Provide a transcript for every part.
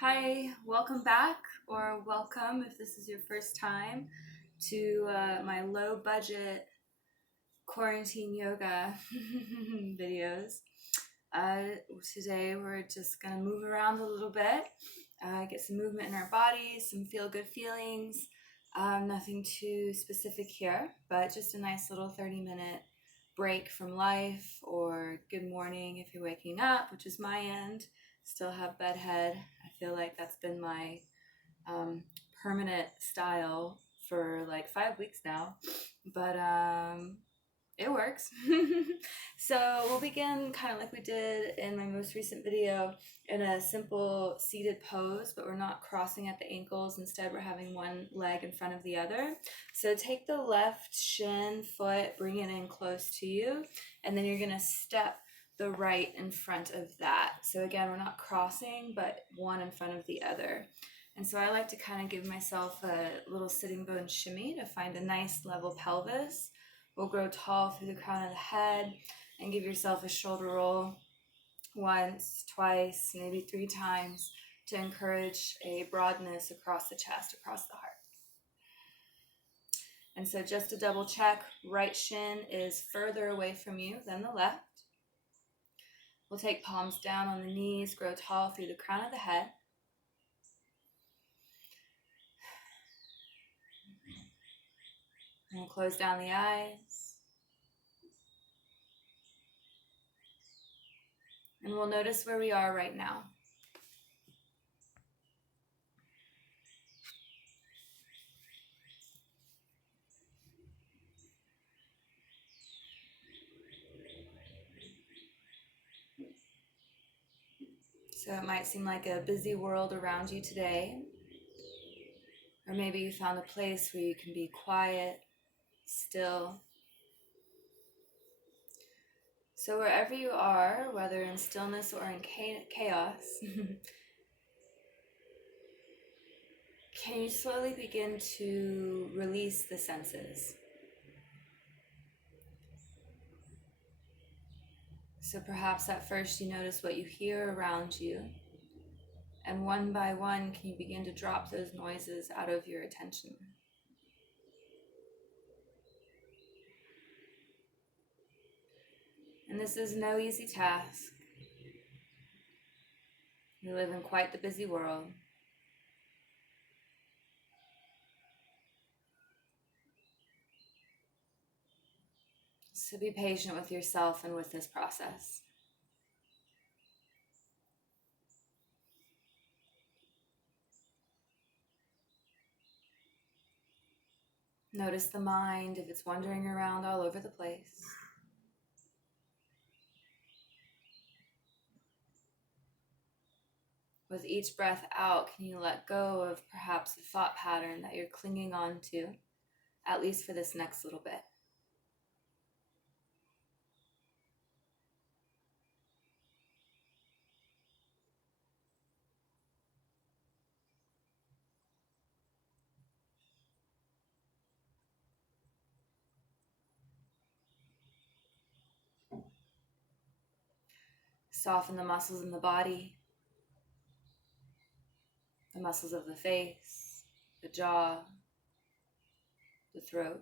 Hi, welcome back, or welcome if this is your first time to my low budget quarantine yoga videos. Today we're just gonna move around a little bit, get some movement in our bodies, some feel good feelings. Nothing too specific here, but just a nice little 30-minute break from life, or good morning if you're waking up, which is my end. Still have bedhead. I feel like that's been my permanent style for like 5 weeks now, but it works. So we'll begin kind of like we did in my most recent video, in a simple seated pose, but we're not crossing at the ankles. Instead, we're having one leg in front of the other. So take the left shin, foot, bring it in close to you, and then you're gonna step the right in front of that. So again, we're not crossing, but one in front of the other. And so I like to kind of give myself a little sitting bone shimmy to find a nice level pelvis. We'll grow tall through the crown of the head, and give yourself a shoulder roll once, twice, maybe 3 times to encourage a broadness across the chest, across the heart. And so just to double check, right shin is further away from you than the left. We'll take palms down on the knees, grow tall through the crown of the head. And we'll close down the eyes. And we'll notice where we are right now. So it might seem like a busy world around you today. Or maybe you found a place where you can be quiet, still. So wherever you are, whether in stillness or in chaos, can you slowly begin to release the senses? So perhaps at first you notice what you hear around you, and one by one, can you begin to drop those noises out of your attention? And this is no easy task. We live in quite the busy world. So be patient with yourself and with this process. Notice the mind if it's wandering around all over the place. With each breath out, can you let go of perhaps a thought pattern that you're clinging on to, at least for this next little bit? Soften the muscles in the body, the muscles of the face, the jaw, the throat.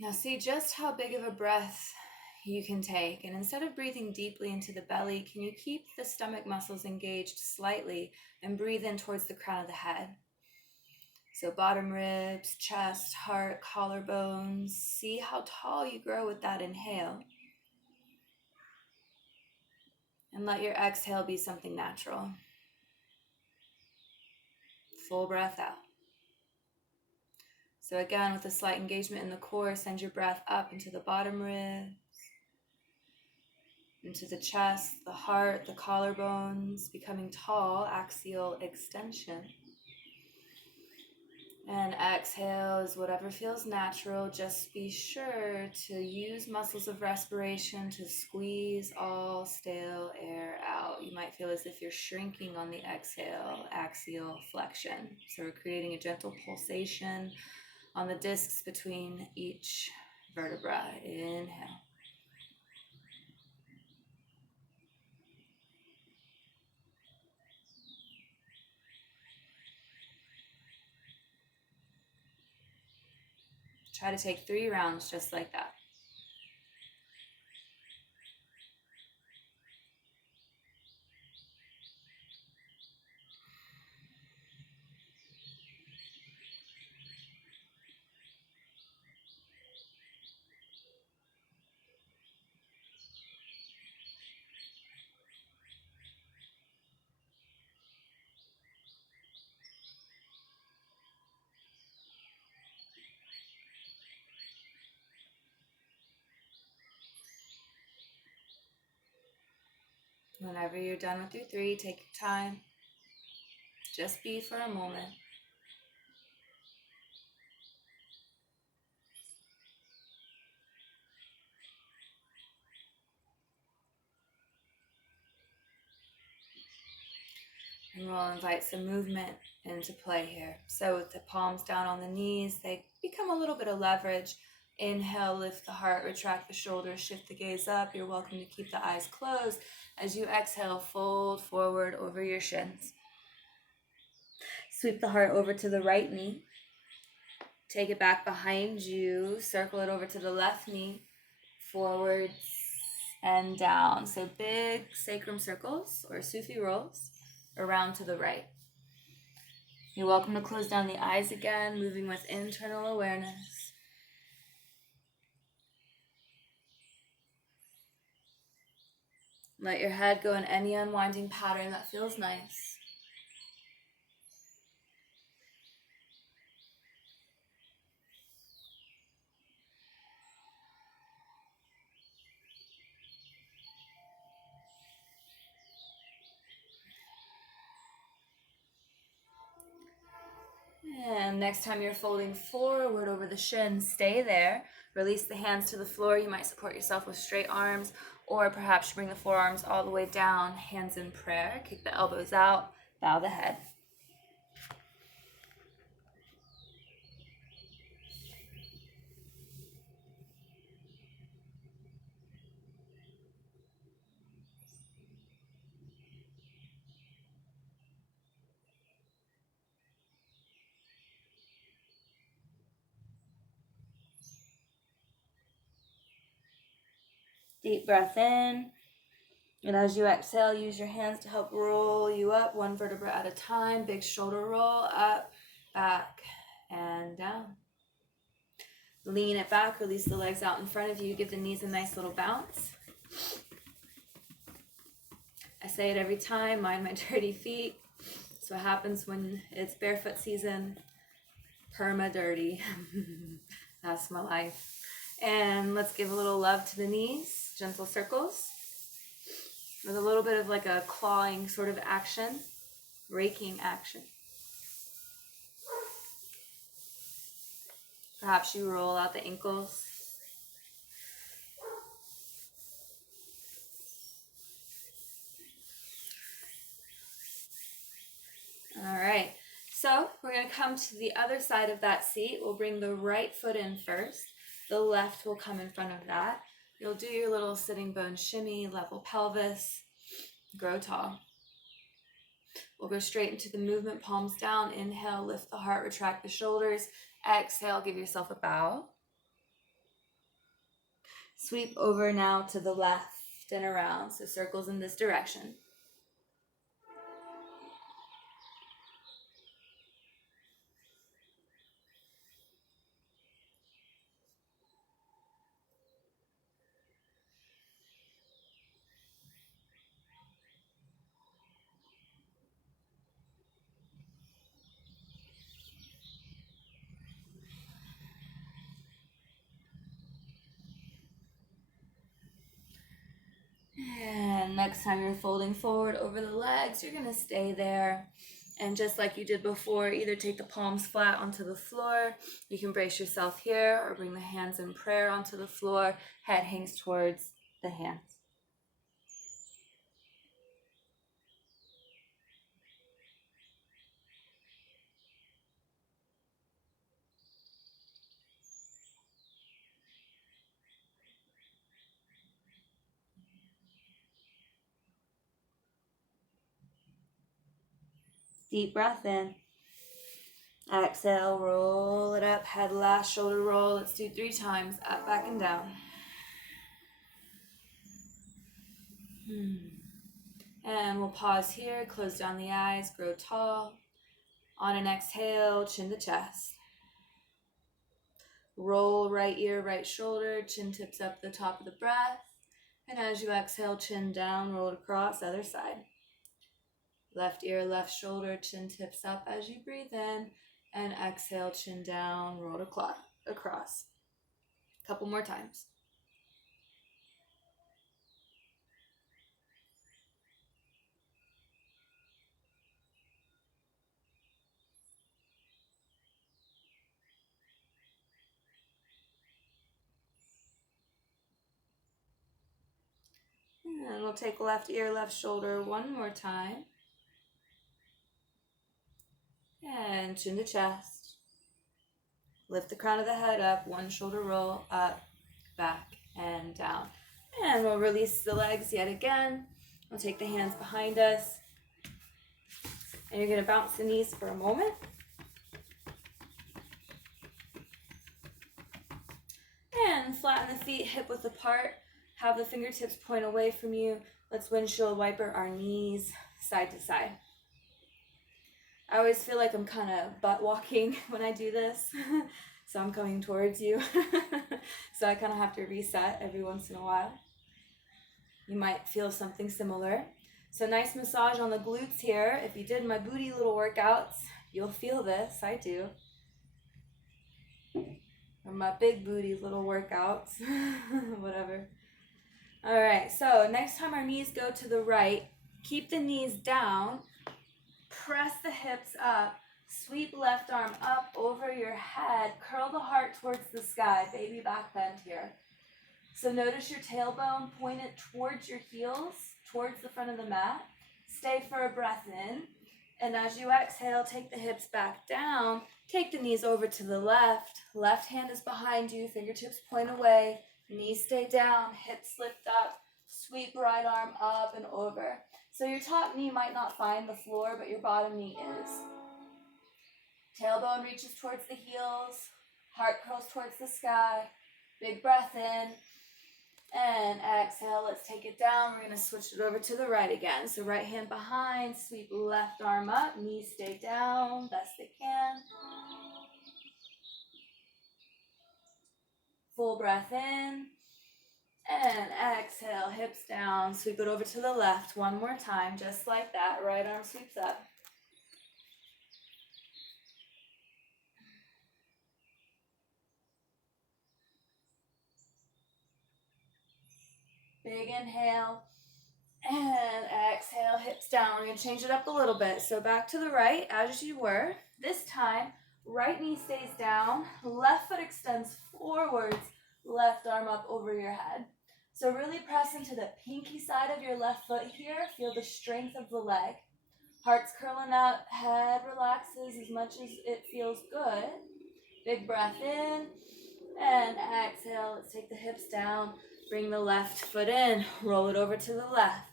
Now see just how big of a breath you can take. And instead of breathing deeply into the belly, can you keep the stomach muscles engaged slightly and breathe in towards the crown of the head? So bottom ribs, chest, heart, collarbones. See how tall you grow with that inhale. And let your exhale be something natural. Full breath out. So again, with a slight engagement in the core, send your breath up into the bottom ribs, into the chest, the heart, the collarbones, becoming tall, axial extension. And exhale is whatever feels natural. Just be sure to use muscles of respiration to squeeze all stale air out. You might feel as if you're shrinking on the exhale, axial flexion. So we're creating a gentle pulsation on the discs between each vertebra. Inhale. Try to take 3 rounds just like that. Whenever you're done with your 3, take your time. Just be for a moment. And we'll invite some movement into play here. So with the palms down on the knees, they become a little bit of leverage. Inhale, lift the heart, retract the shoulders, shift the gaze up. You're welcome to keep the eyes closed. As you exhale, fold forward over your shins. Sweep the heart over to the right knee. Take it back behind you. Circle it over to the left knee. Forwards and down. So big sacrum circles or Sufi rolls around to the right. You're welcome to close down the eyes again, moving with internal awareness. Let your head go in any unwinding pattern that feels nice. And next time you're folding forward over the shins, stay there. Release the hands to the floor. You might support yourself with straight arms, or perhaps bring the forearms all the way down, hands in prayer. Kick the elbows out, bow the head. Deep breath in. And as you exhale, use your hands to help roll you up one vertebra at a time. Big shoulder roll, up, back, and down. Lean it back, release the legs out in front of you. Give the knees a nice little bounce. I say it every time, mind my dirty feet. That's what happens when it's barefoot season. Perma dirty. That's my life. And let's give a little love to the knees. Gentle circles. With a little bit of like a clawing sort of action. Raking action. Perhaps you roll out the ankles. All right. So we're going to come to the other side of that seat. We'll bring the right foot in first. The left will come in front of that. You'll do your little sitting bone shimmy, level pelvis, grow tall. We'll go straight into the movement, palms down. Inhale, lift the heart, retract the shoulders. Exhale, give yourself a bow. Sweep over now to the left and around, so circles in this direction. And next time you're folding forward over the legs, you're going to stay there. And just like you did before, either take the palms flat onto the floor. You can brace yourself here or bring the hands in prayer onto the floor. Head hangs towards the hands. Deep breath in. Exhale, roll it up, head last, shoulder roll. Let's do 3 times, up, back, and down. And we'll pause here, close down the eyes, grow tall. On an exhale, chin to chest. Roll right ear, right shoulder, chin tips up the top of the breath. And as you exhale, chin down, roll it across, other side. Left ear, left shoulder, chin tips up as you breathe in. And exhale, chin down, roll it across. A couple more times. And we'll take left ear, left shoulder one more time. And chin to chest. Lift the crown of the head up, one shoulder roll, up, back, and down. And we'll release the legs yet again. We'll take the hands behind us. And you're going to bounce the knees for a moment. And flatten the feet hip width apart. Have the fingertips point away from you. Let's windshield wiper our knees side to side. I always feel like I'm kind of butt walking when I do this. So I'm coming towards you. So I kind of have to reset every once in a while. You might feel something similar. So nice massage on the glutes here. If you did my booty little workouts, you'll feel this. I do. Or my big booty little workouts. Whatever. All right, so next time our knees go to the right, keep the knees down, press the hips up, sweep left arm up over your head, curl the heart towards the sky, baby back bend here. So notice your tailbone, point it towards your heels, towards the front of the mat. Stay for a breath in, and as you exhale, take the hips back down, take the knees over to the left, left hand is behind you, fingertips point away, knees stay down, hips lift up, sweep right arm up and over. So your top knee might not find the floor, but your bottom knee is. Tailbone reaches towards the heels, heart curls towards the sky, big breath in, and exhale, let's take it down. We're gonna switch it over to the right again. So right hand behind, sweep left arm up, knees stay down, best they can. Full breath in, and exhale, hips down, sweep it over to the left one more time, just like that. Right arm sweeps up. Big inhale, and exhale, hips down. We're gonna change it up a little bit. So back to the right as you were. This time, right knee stays down, left foot extends forwards, left arm up over your head. So really press into the pinky side of your left foot here. Feel the strength of the leg. Heart's curling up, head relaxes as much as it feels good. Big breath in, and exhale. Let's take the hips down. Bring the left foot in, roll it over to the left.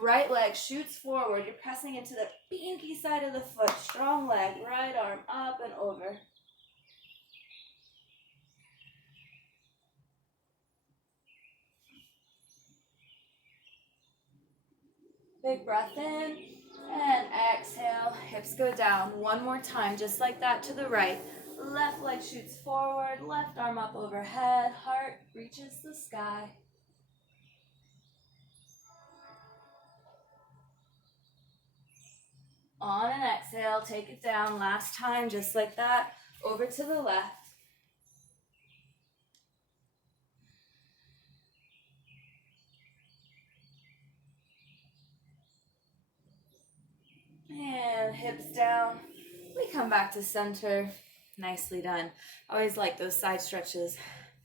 Right leg shoots forward. You're pressing into the pinky side of the foot. Strong leg, right arm up and over. Big breath in, and exhale. Hips go down. One more time, just like that to the right. Left leg shoots forward, left arm up overhead, heart reaches the sky. On an exhale, take it down. Last time, just like that, over to the left. And hips down. We come back to center. Nicely done. I always like those side stretches.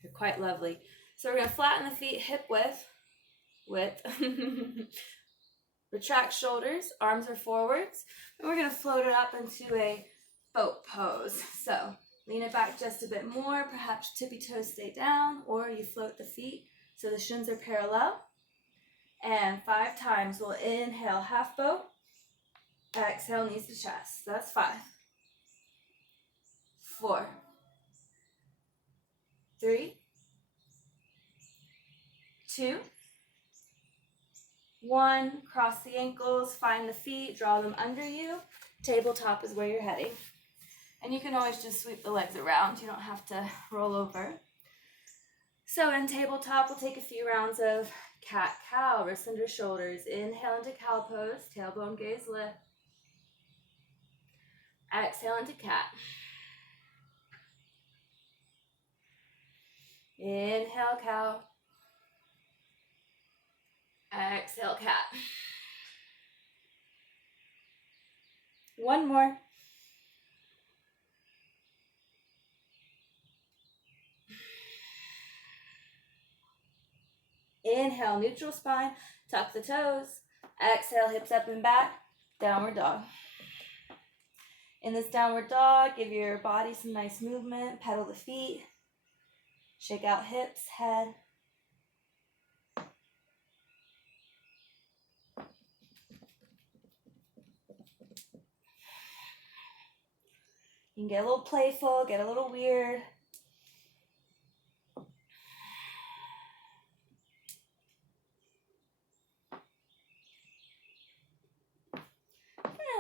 They're quite lovely. So we're going to flatten the feet hip width. Retract shoulders, arms are forwards. And we're going to float it up into a boat pose. So lean it back just a bit more. Perhaps tippy toes stay down, or you float the feet so the shins are parallel. And 5 times we'll inhale, half boat. Exhale, knees to chest. That's 5. 4. 3. 2. 1. Cross the ankles, find the feet, draw them under you. Tabletop is where you're heading. And you can always just sweep the legs around. You don't have to roll over. So in tabletop, we'll take a few rounds of cat-cow, wrists under shoulders. Inhale into cow pose, tailbone gaze lift. Exhale into cat. Inhale, cow. Exhale, cat. One more. Inhale, neutral spine, tuck the toes. Exhale, hips up and back, downward dog. In this downward dog, give your body some nice movement, pedal the feet, shake out hips, head. You can get a little playful, get a little weird.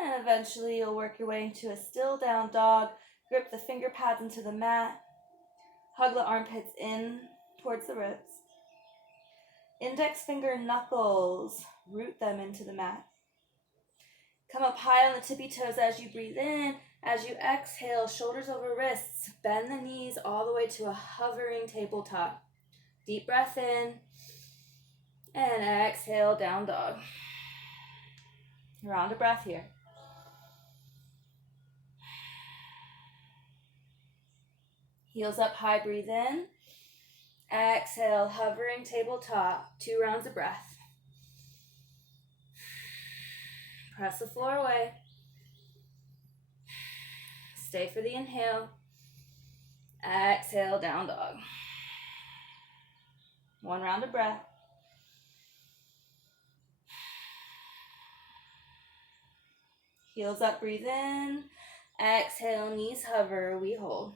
And eventually you'll work your way into a still down dog. Grip the finger pads into the mat. Hug the armpits in towards the ribs. Index finger knuckles, root them into the mat. Come up high on the tippy toes as you breathe in. As you exhale, shoulders over wrists. Bend the knees all the way to a hovering tabletop. Deep breath in. And exhale, down dog. Round a breath here. Heels up high, breathe in. Exhale, hovering tabletop. 2 rounds of breath. Press the floor away. Stay for the inhale. Exhale, down dog. 1 round of breath. Heels up, breathe in. Exhale, knees hover, we hold.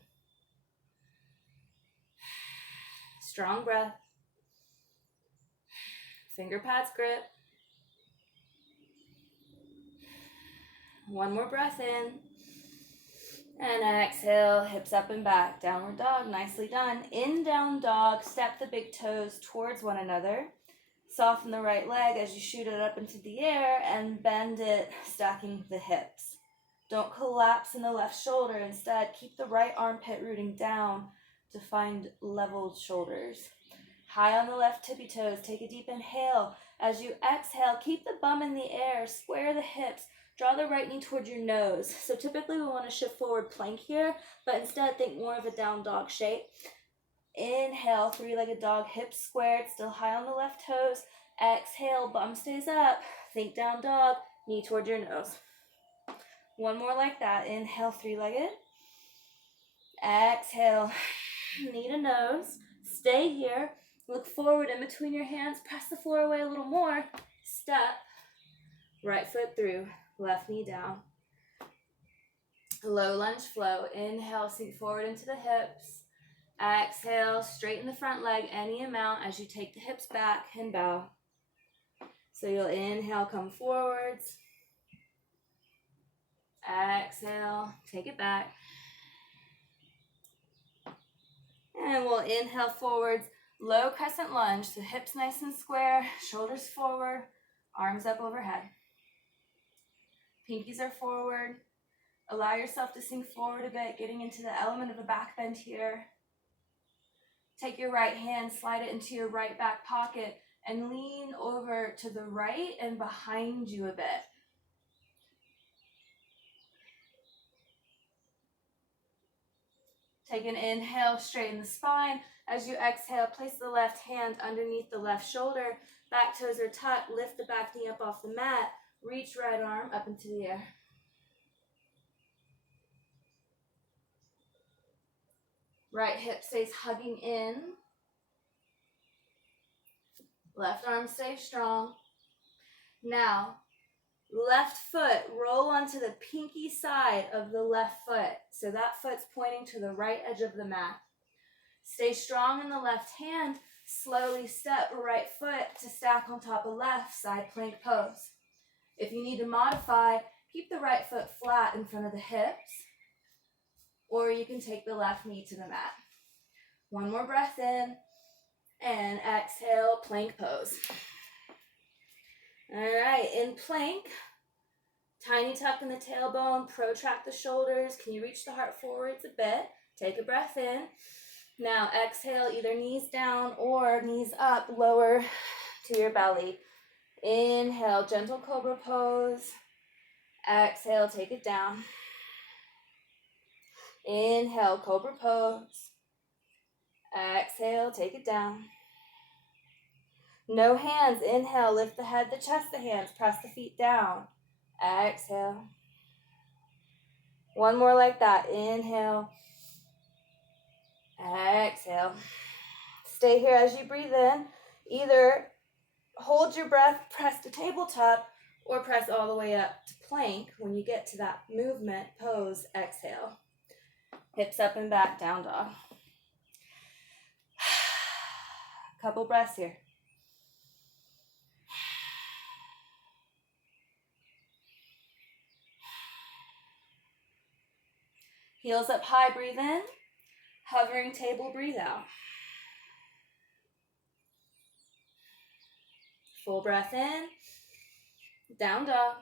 Strong breath. Finger pads grip. 1 more breath in. And exhale, hips up and back. Downward dog, nicely done. In down dog, step the big toes towards one another. Soften the right leg as you shoot it up into the air and bend it, stacking the hips. Don't collapse in the left shoulder. Instead, keep the right armpit rooting down to find leveled shoulders. High on the left tippy toes, take a deep inhale. As you exhale, keep the bum in the air, square the hips, draw the right knee towards your nose. So typically we want to shift forward plank here, but instead think more of a down dog shape. Inhale, 3-legged dog, hips squared, still high on the left toes. Exhale, bum stays up. Think down dog, knee toward your nose. 1 more like that. Inhale, 3-legged. Exhale, knee to nose. Stay here. Look forward in between your hands. Press the floor away a little more. Step. Right foot through. Left knee down. Low lunge flow. Inhale, sink forward into the hips. Exhale, straighten the front leg any amount as you take the hips back and bow. So you'll inhale, come forwards. Exhale, take it back. And we'll inhale forwards, low crescent lunge, so hips nice and square, shoulders forward, arms up overhead. Pinkies are forward. Allow yourself to sink forward a bit, getting into the element of a back bend here. Take your right hand, slide it into your right back pocket, and lean over to the right and behind you a bit. Take an inhale, straighten the spine. As you exhale, place the left hand underneath the left shoulder. Back toes are tucked. Lift the back knee up off the mat. Reach right arm up into the air. Right hip stays hugging in. Left arm stays strong. Now, left foot, roll onto the pinky side of the left foot. So that foot's pointing to the right edge of the mat. Stay strong in the left hand. Slowly step right foot to stack on top of left, side plank pose. If you need to modify, keep the right foot flat in front of the hips, or you can take the left knee to the mat. One more breath in, and exhale, plank pose. All right, in plank, tiny tuck in the tailbone, protract the shoulders. Can you reach the heart forwards a bit? Take a breath in. Now exhale, either knees down or knees up, lower to your belly. Inhale, gentle cobra pose. Exhale, take it down. Inhale, cobra pose. Exhale, take it down. No hands. Inhale, lift the head, the chest, the hands. Press the feet down. Exhale. One more like that. Inhale. Exhale. Stay here as you breathe in. Either hold your breath, press to tabletop, or press all the way up to plank. When you get to that movement, pose, exhale. Hips up and back, down dog. Couple breaths here. Heels up high, breathe in. Hovering table, breathe out. Full breath in. Down dog.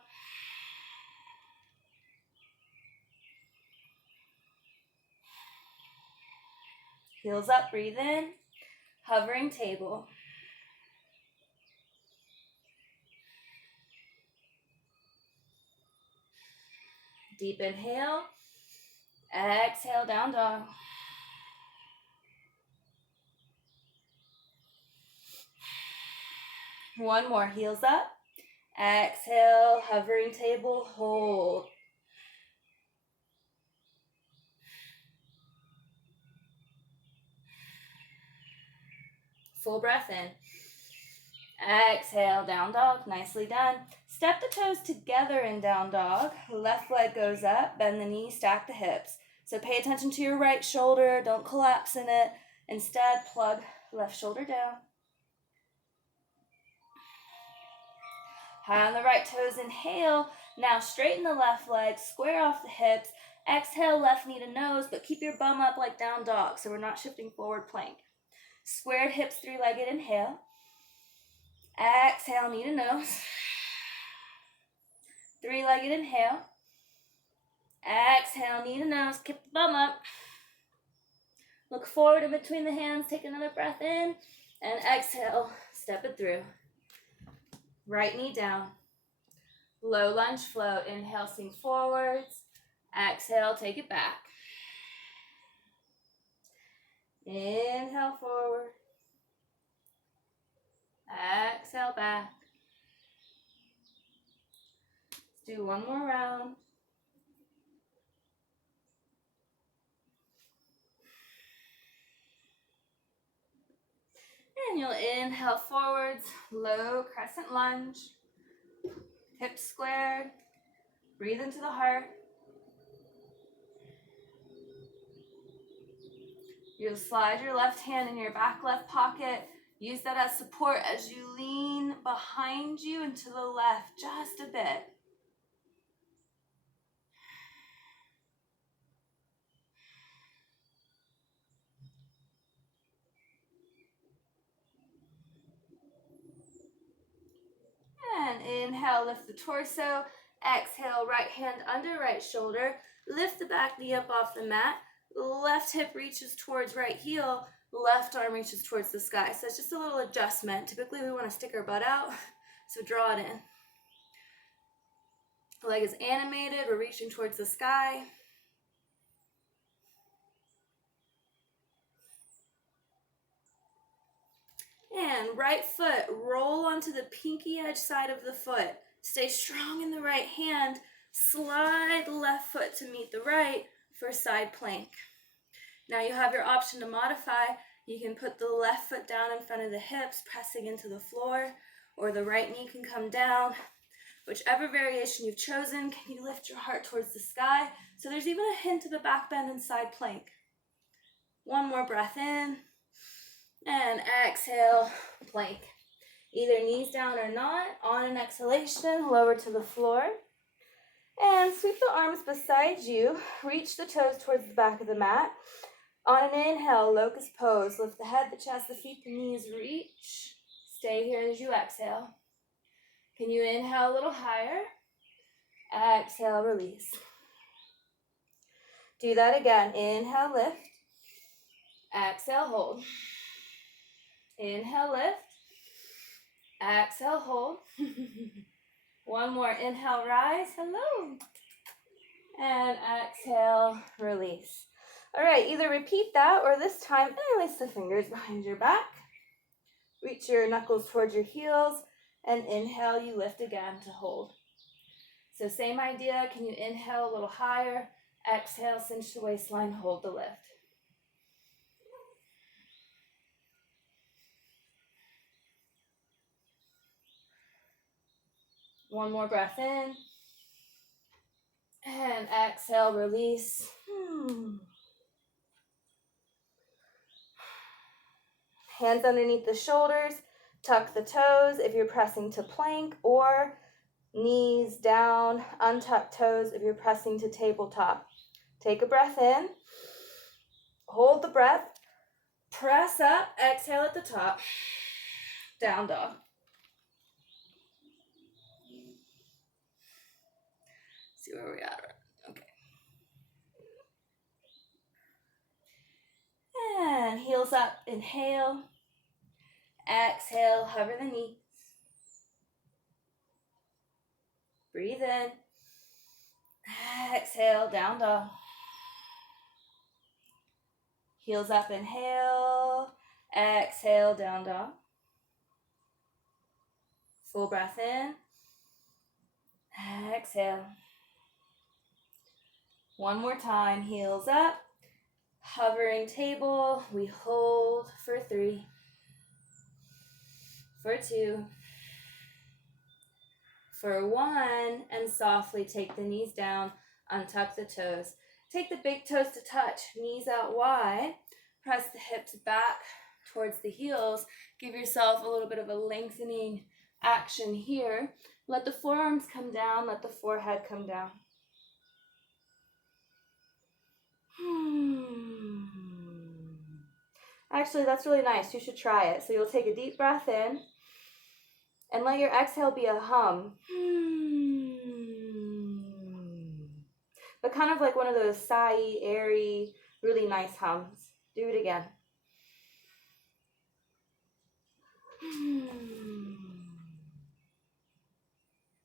Heels up, breathe in. Hovering table. Deep inhale. Exhale, down dog. One more, heels up. Exhale, hovering table, hold. Full breath in. Exhale, down dog, nicely done. Step the toes together in down dog. Left leg goes up, bend the knee, stack the hips. So pay attention to your right shoulder, don't collapse in it. Instead, plug left shoulder down. High on the right toes, inhale. Now straighten the left leg, square off the hips. Exhale, left knee to nose, but keep your bum up like down dog, so we're not shifting forward plank. Squared hips, three-legged inhale. Exhale, knee to nose. Three-legged inhale. Exhale, knee to nose, keep the bum up. Look forward in between the hands, take another breath in, and exhale, step it through. Right knee down. Low lunge float. Inhale, sink forwards. Exhale, take it back. Inhale, forward. Exhale, back. Let's do one more round. And you'll inhale forwards, low crescent lunge. Hips squared. Breathe into the heart. You'll slide your left hand in your back left pocket. Use that as support as you lean behind you and to the left just a bit. And inhale, lift the torso. Exhale, right hand under right shoulder. Lift the back knee up off the mat. Left hip reaches towards right heel. Left arm reaches towards the sky. So it's just a little adjustment. Typically we want to stick our butt out, so draw it in. The leg is animated, we're reaching towards the sky. And right foot, roll onto the pinky edge side of the foot. Stay strong in the right hand. Slide the left foot to meet the right for side plank. Now you have your option to modify. You can put the left foot down in front of the hips, pressing into the floor, or the right knee can come down. Whichever variation you've chosen, can you lift your heart towards the sky? So there's even a hint of a back bend and side plank. One more breath in, and exhale, plank. Either knees down or not. On an exhalation, lower to the floor. And sweep the arms beside you. Reach the toes towards the back of the mat. On an inhale, locust pose. Lift the head, the chest, the feet, the knees. Reach. Stay here as you exhale. Can you inhale a little higher? Exhale, release. Do that again. Inhale, lift. Exhale, hold. Inhale, lift. Exhale, hold. One more. Inhale, rise. Hello. And exhale, release. All right, either repeat that or this time, interlace the fingers behind your back. Reach your knuckles towards your heels. And inhale, you lift again to hold. So same idea. Can you inhale a little higher? Exhale, cinch the waistline, hold the lift. One more breath in. And exhale, release. Hands underneath the shoulders. Tuck the toes if you're pressing to plank, or knees down, untuck toes if you're pressing to tabletop. Take a breath in. Hold the breath. Press up. Exhale at the top. Down dog. See where we're at. Okay. And heels up. Inhale. Exhale. Hover the knees. Breathe in. Exhale. Down dog. Heels up. Inhale. Exhale. Down dog. Full breath in. Exhale. One more time. Heels up. Hovering table. We hold for 3. For 2. For 1. And softly take the knees down. Untuck the toes. Take the big toes to touch. Knees out wide. Press the hips back towards the heels. Give yourself a little bit of a lengthening action here. Let the forearms come down. Let the forehead come down. Actually, that's really nice. You should try it. So you'll take a deep breath in and let your exhale be a hum. But kind of like one of those sighy, airy, really nice hums. Do it again.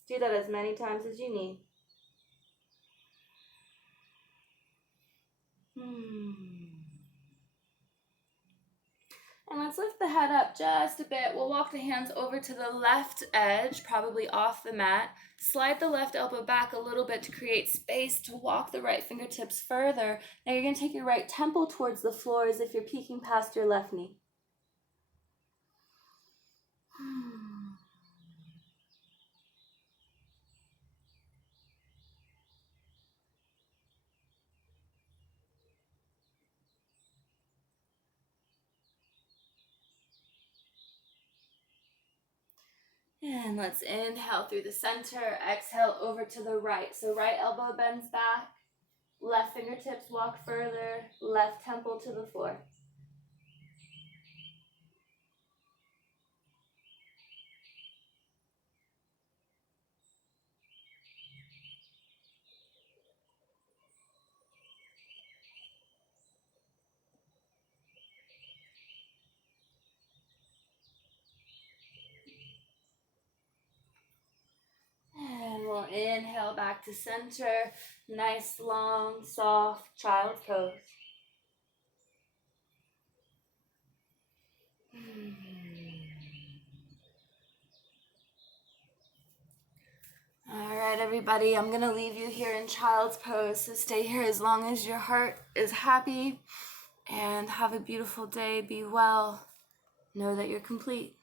Do that as many times as you need. And let's lift the head up just a bit. We'll walk the hands over to the left edge, probably off the mat. Slide the left elbow back a little bit to create space to walk the right fingertips further. Now you're going to take your right temple towards the floor as if you're peeking past your left knee. And let's inhale through the center, exhale over to the right. So right elbow bends back, left fingertips walk further, left temple to the floor. And we'll inhale back to center. Nice, long, soft child's pose. Alright, everybody, I'm gonna leave you here in child's pose, so stay here as long as your heart is happy, and have a beautiful day. Be well. Know that you're complete.